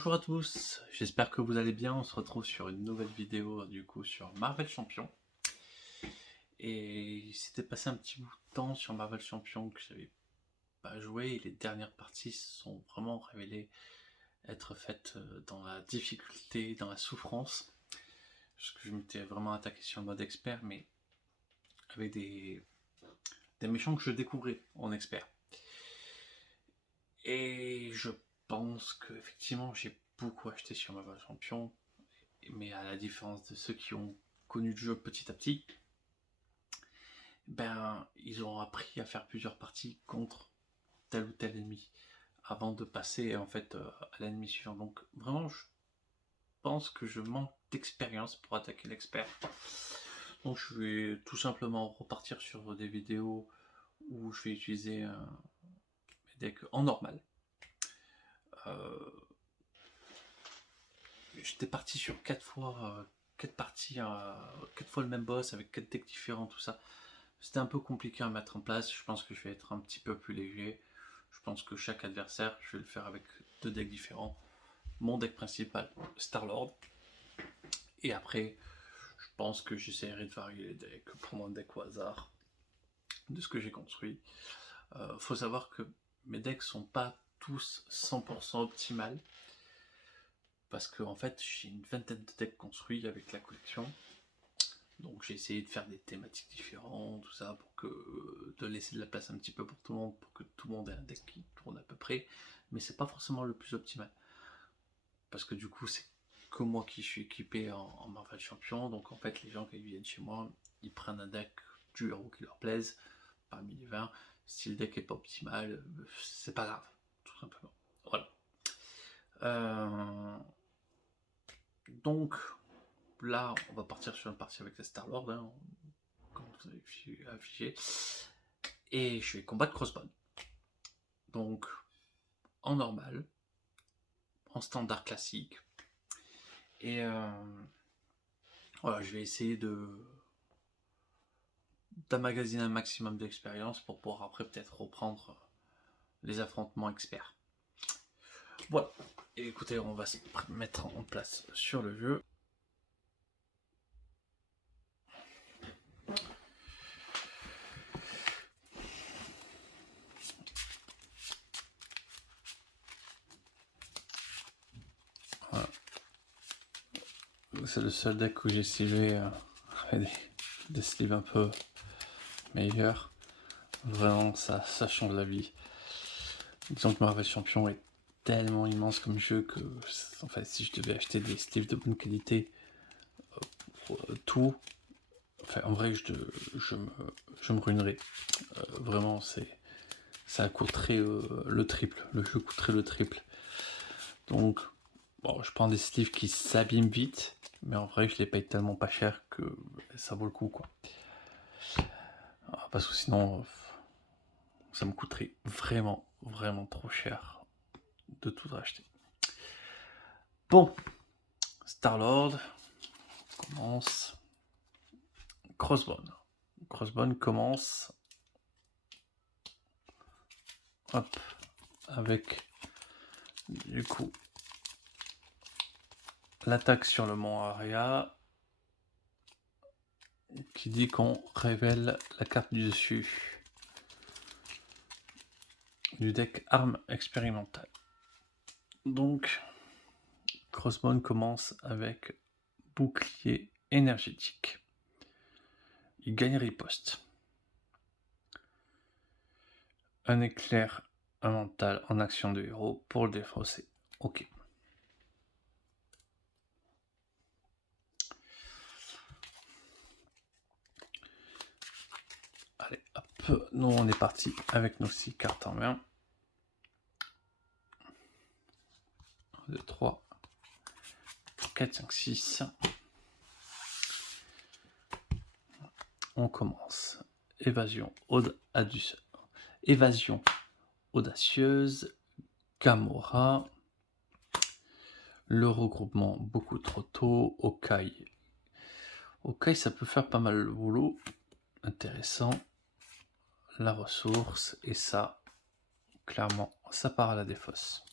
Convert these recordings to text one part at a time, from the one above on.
Bonjour à tous, j'espère que vous allez bien. On se retrouve sur une nouvelle vidéo du coup sur Marvel Champion. Et il s'était passé un petit bout de temps sur Marvel Champion que j'avais pas joué et les dernières parties sont vraiment révélées être faites dans la difficulté, dans la souffrance. Parce que je m'étais vraiment attaqué sur le mode expert, mais avec des méchants que je découvrais en expert. Et je pense que effectivement j'ai beaucoup acheté sur Marvel Champion, mais à la différence de ceux qui ont connu le jeu petit à petit, ben ils ont appris à faire plusieurs parties contre tel ou tel ennemi avant de passer en fait à l'ennemi suivant. Donc vraiment je pense que je manque d'expérience pour attaquer l'expert. Donc je vais tout simplement repartir sur des vidéos où je vais utiliser mes decks en normal. J'étais parti sur 4 fois 4 parties, 4 fois le même boss avec 4 decks différents, tout ça. C'était un peu compliqué à mettre en place. Je pense que je vais être un petit peu plus léger. Je pense que chaque adversaire, je vais le faire avec 2 decks différents. Mon deck principal, Star-Lord. Et après, je pense que j'essaierai de varier les decks, prendre un deck au hasard de ce que j'ai construit. Faut savoir que mes decks sont pas tous 100% optimales. Parce que en fait, j'ai une vingtaine de decks construits avec la collection. Donc j'ai essayé de faire des thématiques différentes, tout ça, pour que de laisser de la place un petit peu pour tout le monde, pour que tout le monde ait un deck qui tourne à peu près. Mais c'est pas forcément le plus optimal. Parce que du coup, c'est que moi qui suis équipé en Marvel Champion. Donc en fait, les gens qui viennent chez moi, ils prennent un deck du héros qui leur plaise, parmi les 20. Si le deck est pas optimal, c'est pas grave, tout simplement. Voilà. Donc là, on va partir sur une partie avec la Star-Lord, hein, comme vous avez affiché. Et je vais combattre Crossbone. Donc, en normal, en standard classique. Et voilà, je vais essayer d'emmagasiner un maximum d'expérience pour pouvoir après peut-être reprendre les affrontements experts. Voilà. Et écoutez, on va se mettre en place sur le jeu. Voilà. C'est le seul deck où j'ai sleevé des sleeves un peu meilleurs. Vraiment, ça change la vie. Disons que Marvel Champion est tellement immense comme jeu que en fait, si je devais acheter des sleeves de bonne qualité pour tout, enfin, en vrai, je me ruinerais. Vraiment, ça coûterait le triple. Le jeu coûterait le triple. Donc, bon, je prends des sleeves qui s'abîment vite, mais en vrai, je les paye tellement pas cher que ça vaut le coup, quoi. Parce que sinon, ça me coûterait vraiment, vraiment trop cher de tout racheter. Bon, Star-Lord commence. Crossbone. Crossbone commence. Hop, avec du coup l'attaque sur le mont Aria qui dit qu'on révèle la carte du dessus du deck arme expérimentale. Donc Crossbone commence avec bouclier énergétique. Il gagne riposte. Un éclair mental en action de héros pour le défausser. Ok. Allez, hop, nous on est parti avec nos 6 cartes en main. 1, 2, 3, 4, 5, 6. On commence. Évasion audacieuse. Gamora. Le regroupement beaucoup trop tôt. Okai. Okai, ça peut faire pas mal le boulot. Intéressant. La ressource. Et ça, clairement, ça part à la défausse.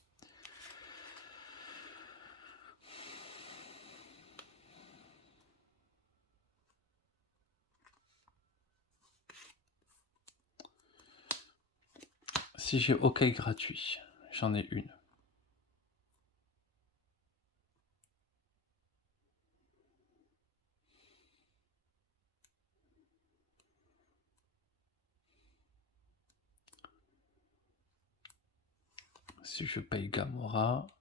Si j'ai OK gratuit, j'en ai une. Si je paye Gamora,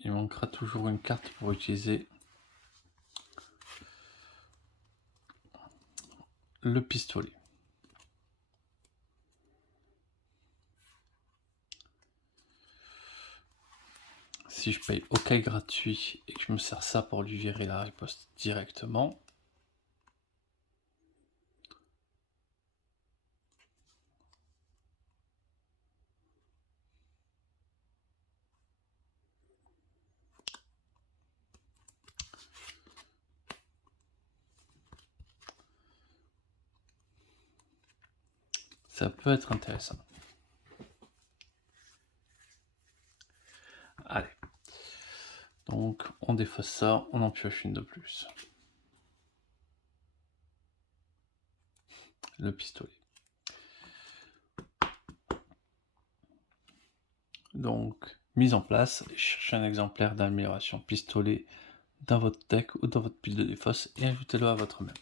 il manquera toujours une carte pour utiliser le pistolet. Si je paye OK gratuit et que je me sers ça pour lui virer la riposte directement, ça peut être intéressant. Allez. Donc, on défausse ça, on en pioche une de plus. Le pistolet. Donc, mise en place, cherchez un exemplaire d'amélioration pistolet dans votre deck ou dans votre pile de défausse et ajoutez-le à votre main.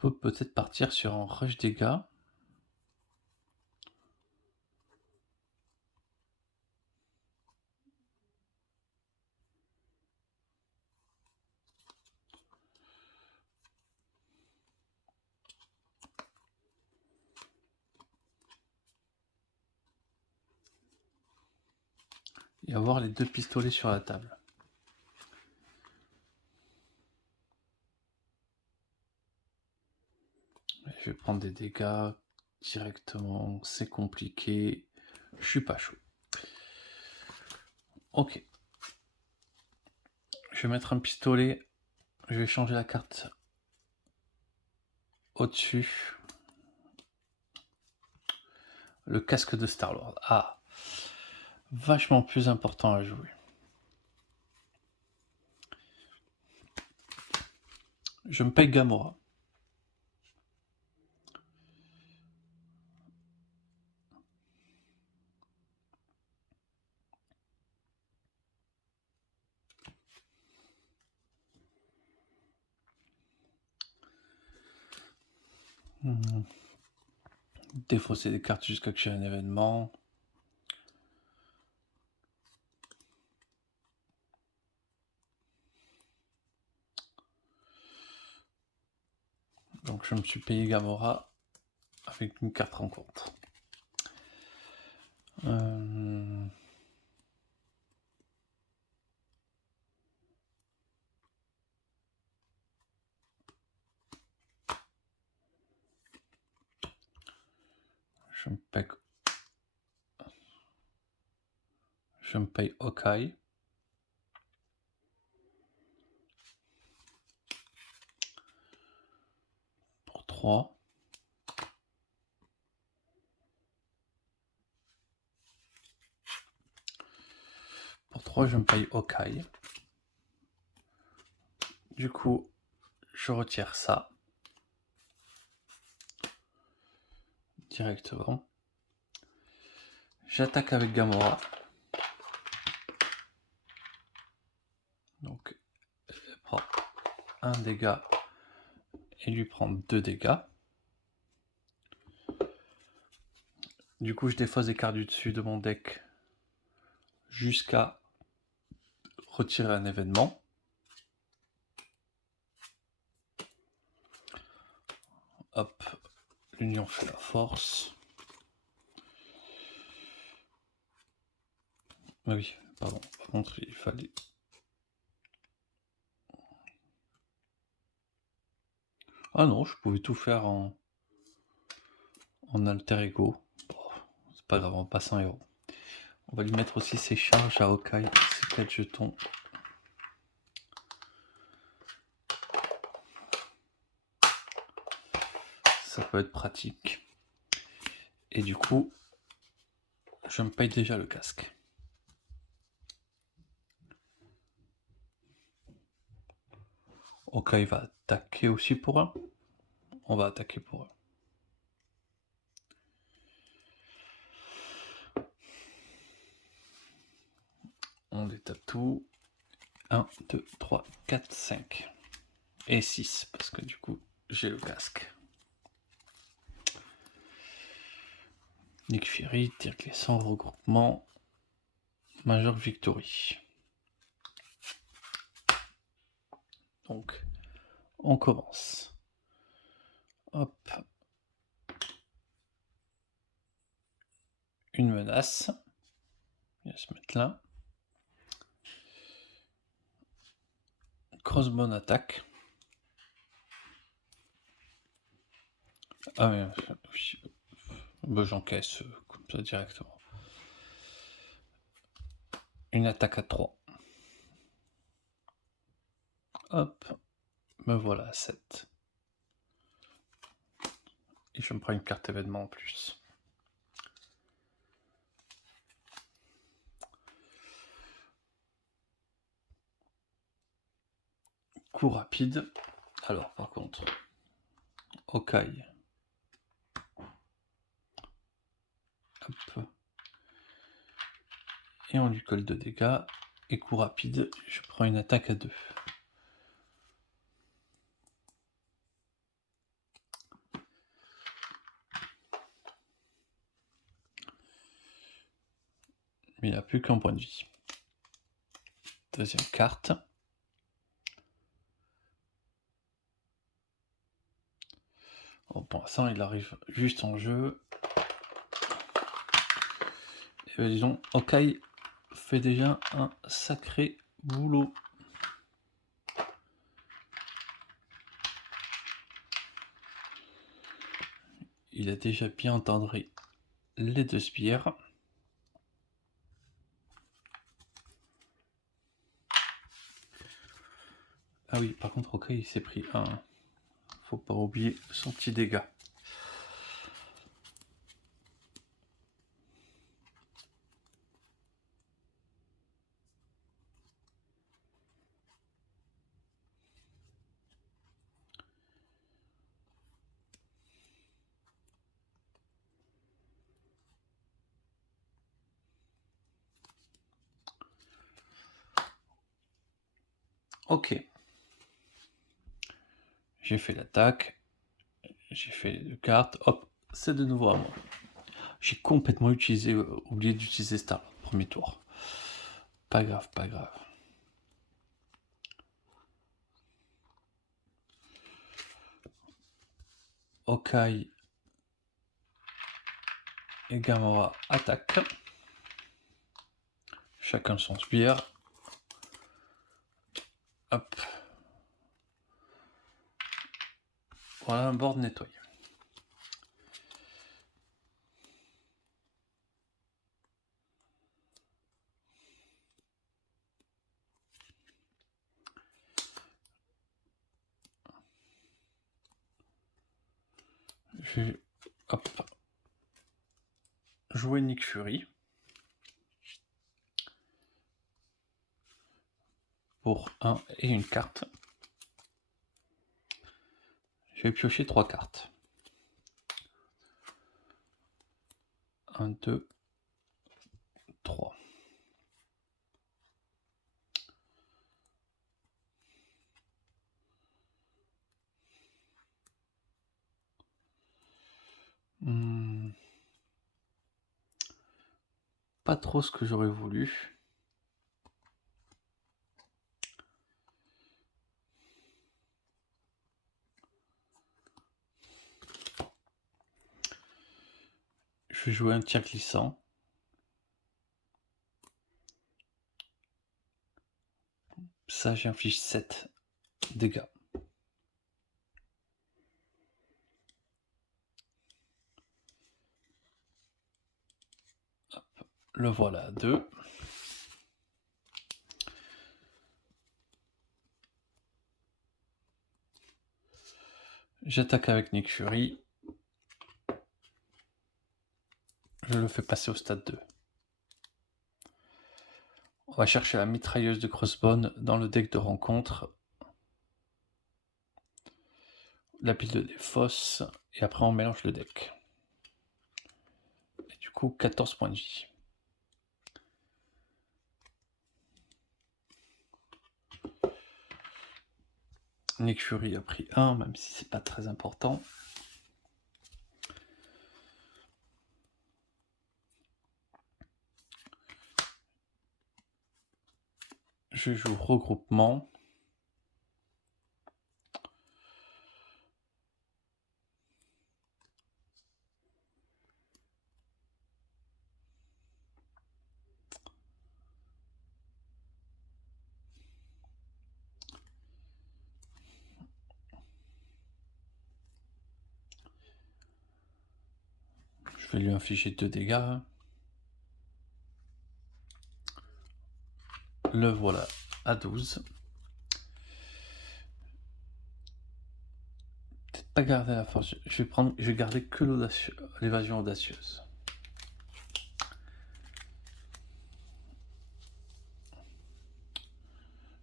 On peut peut-être partir sur un rush dégâts. Et avoir les deux pistolets sur la table. Je vais prendre des dégâts directement, c'est compliqué, je suis pas chaud. Ok. Je vais mettre un pistolet, je vais changer la carte au-dessus. Le casque de Star-Lord. Ah, vachement plus important à jouer. Je me paye Gamora. Défausser des cartes jusqu'à que j'ai un événement. Donc je me suis payé Gamora avec une carte rencontre. Je me paye Hawkeye. Pour 3. Pour 3, je me paye Hawkeye. Du coup, je retire ça. Directement. J'attaque avec Gamora. Donc, elle prend 1 dégât et lui prend 2 dégâts. Du coup, je défausse des cartes du dessus de mon deck jusqu'à retirer un événement. Hop, l'union fait la force. Ah oui, pardon, par contre, il fallait... Ah non, je pouvais tout faire en alter ego. Bon, c'est pas grave, on passe en héros. On va lui mettre aussi ses charges à Hawkeye, ses 4 jetons. Ça peut être pratique. Et du coup, je me paye déjà le casque. Okai va attaquer aussi pour 1. On va attaquer pour 1. On détape tout. 1, 2, 3, 4, 5. Et 6, parce que du coup, j'ai le casque. Nick Fury, tir glissant, regroupement. Major Victory. Donc, on commence. Hop. Une menace. Il va se mettre là. Crossbone attaque. Ah mais oui. Bah, j'encaisse comme ça directement. Une attaque à 3. Hop. Me voilà à 7. Et je me prends une carte événement en plus. Coup rapide. Alors par contre, Okai. Hop. Et on lui colle 2 dégâts. Et coup rapide, je prends une attaque à 2. Mais il n'a plus qu'un point de vie. Deuxième carte. Bon, pour l'instant, il arrive juste en jeu. Et ben, disons, Okai fait déjà un sacré boulot. Il a déjà bien entendré les 2 spires. Ah oui, par contre, Okai, il s'est pris un. Faut pas oublier son petit dégât. Ok. J'ai fait l'attaque. J'ai fait les 2 cartes. Hop, c'est de nouveau à moi. J'ai complètement oublié d'utiliser Star premier tour. Pas grave, pas grave. Okai et Gamora attaquent. Chacun son spire. Hop. Voilà un board nettoyé. Je vais jouer Nick Fury pour 1 et une carte. Je vais piocher 3 cartes. 1, 2, 3. Pas trop ce que j'aurais voulu. Je vais jouer un tir glissant. Ça, j'inflige 7 dégâts. Hop, le voilà à 2. J'attaque avec Nick Fury. Je le fais passer au stade 2. On va chercher la mitrailleuse de Crossbone dans le deck de rencontre. la pile de dés fausse, et après on mélange le deck. Et du coup, 14 points de vie. Nick Fury a pris 1, même si c'est pas très important. Je joue regroupement. Je vais lui infliger 2 dégâts. Le voilà à 12. Peut-être pas garder la force. Je vais garder que l'évasion audacieuse.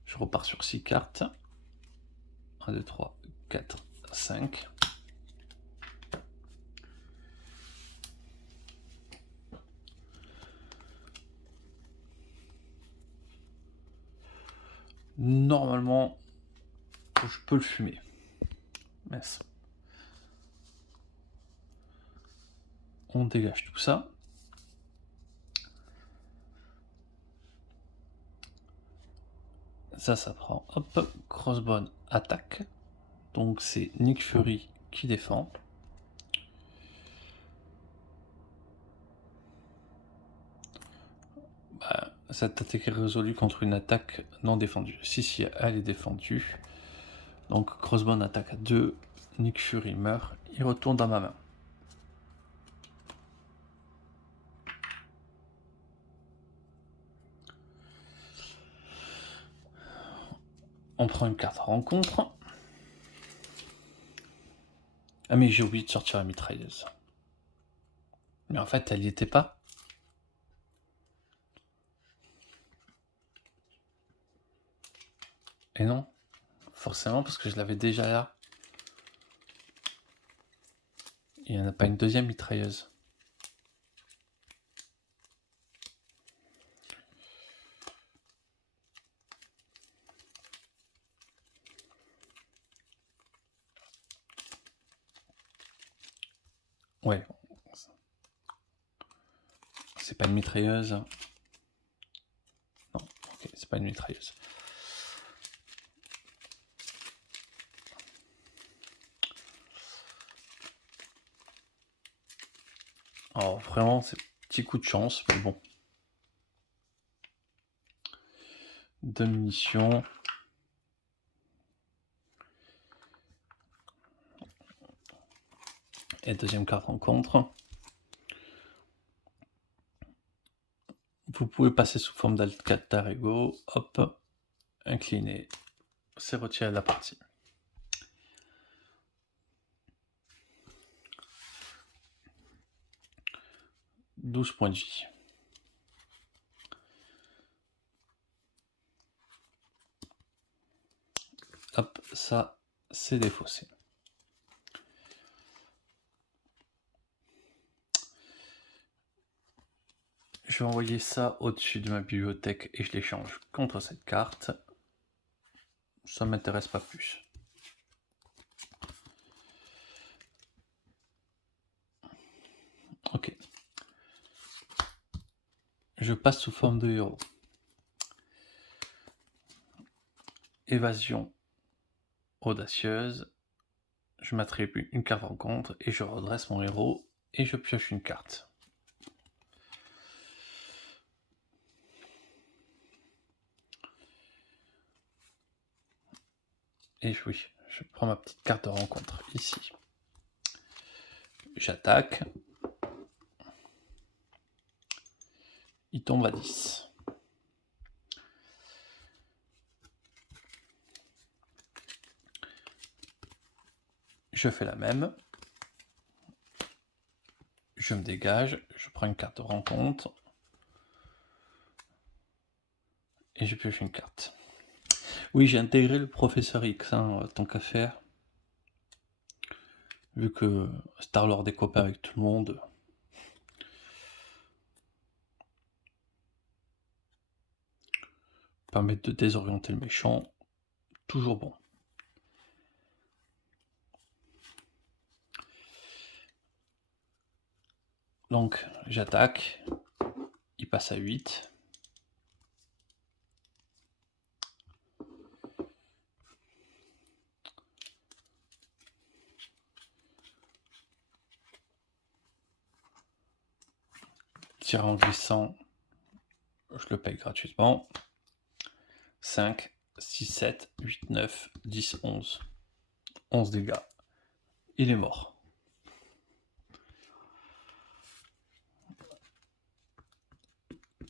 Je repars sur 6 cartes. 1, 2, 3, 4, 5. Normalement, je peux le fumer. Merci. On dégage tout ça. Ça prend. Hop, crossbone attaque. Donc c'est Nick Fury qui défend. Cette attaque est résolue contre une attaque non défendue. Si, elle est défendue. Donc crossbone attaque à 2. Nick Fury meurt. Il retourne dans ma main. On prend une carte rencontre. Ah mais j'ai oublié de sortir la mitrailleuse. Mais en fait, elle n'y était pas. Et non, forcément, parce que je l'avais déjà là. Il n'y en a pas une deuxième mitrailleuse. Ouais. C'est pas une mitrailleuse. Non, ok, c'est pas une mitrailleuse. Alors vraiment, c'est petit coup de chance, mais bon. 2 munitions. Et deuxième carte rencontre. Vous pouvez passer sous forme d'alter ego. Hop, incliné. C'est retiré de la partie. « 12 points de vie. Hop, ça, c'est défaussé. Je vais envoyer ça au-dessus de ma bibliothèque et je l'échange contre cette carte. Ça ne m'intéresse pas plus. Ok. Je passe sous forme de héros. Évasion audacieuse. Je m'attribue une carte rencontre et je redresse mon héros et je pioche une carte. Et oui, je prends ma petite carte de rencontre ici. J'attaque. Il tombe à 10. Je fais la même. Je me dégage. Je prends une carte de rencontre. Et je pioche une carte. Oui, j'ai intégré le professeur X, tant qu'à faire. vu que Star-Lord est copain avec tout le monde. Permettre de désorienter le méchant, toujours bon. Donc j'attaque, il passe à 8. Tir en glissant, je le paye gratuitement. 5, 6, 7, 8, 9, 10, 11. 11 dégâts. Il est mort.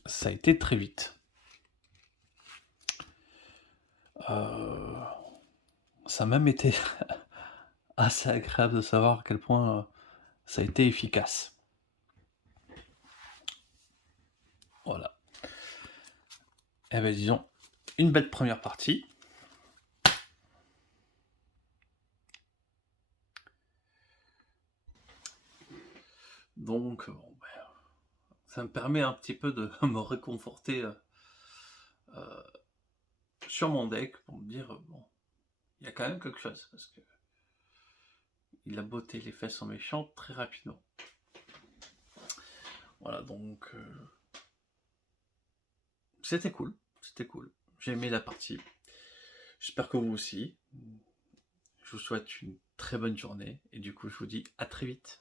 Ça a été très vite. Ça a même été assez agréable de savoir à quel point ça a été efficace. Voilà. Eh bien, disons, une belle première partie. Donc, bon, ça me permet un petit peu de me réconforter sur mon deck pour me dire, bon, il y a quand même quelque chose, parce que il a botté les fesses en méchant très rapidement. Voilà, donc c'était cool, j'ai aimé la partie. J'espère que vous aussi. Je vous souhaite une très bonne journée et du coup je vous dis à très vite.